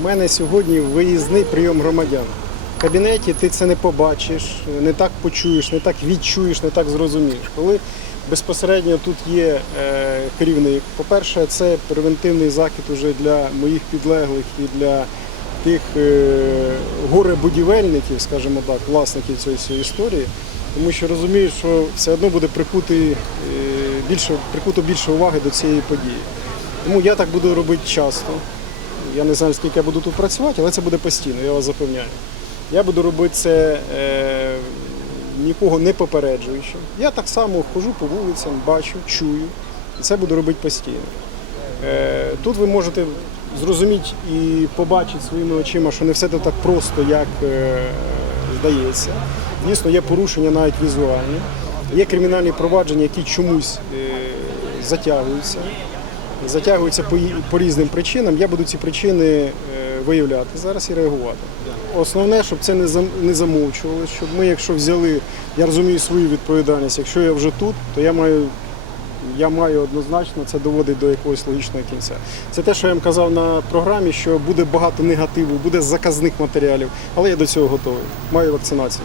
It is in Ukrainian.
У мене сьогодні виїзний прийом громадян. В кабінеті ти це не побачиш, не так почуєш, не так відчуєш, не так зрозумієш. Коли безпосередньо тут є е, керівник, по-перше, це превентивний захід уже для моїх підлеглих і для тих е, горе-будівельників, скажімо так, власників цієї всієї історії, тому що розумієш, що все одно буде прикути, е, більше, прикуто більше уваги до цієї події. Тому я так буду робити часто. Я не знаю, скільки я буду тут працювати, але це буде постійно, я вас запевняю. Я буду робити це е, нікого не попереджуючи. Я так само хожу по вулицям, бачу, чую, і це буду робити постійно. Е, тут ви можете зрозуміти і побачити своїми очима, що не все це так просто, як е, здається. Дійсно, є порушення навіть візуальні, є кримінальні провадження, які чомусь е, затягуються затягуються по, різним причинам. Я буду ці причини е, виявляти зараз і реагувати. Основне, щоб це не зам- не замовчували, щоб ми, якщо взяли, я розумію свою відповідальність, якщо я вже тут, то я маю. Я маю однозначно це доводити до якогось логічного кінця. Це те, що я вам казав на програмі, що буде багато негативу, буде заказних матеріалів, але я до цього готовий. Маю вакцинацію.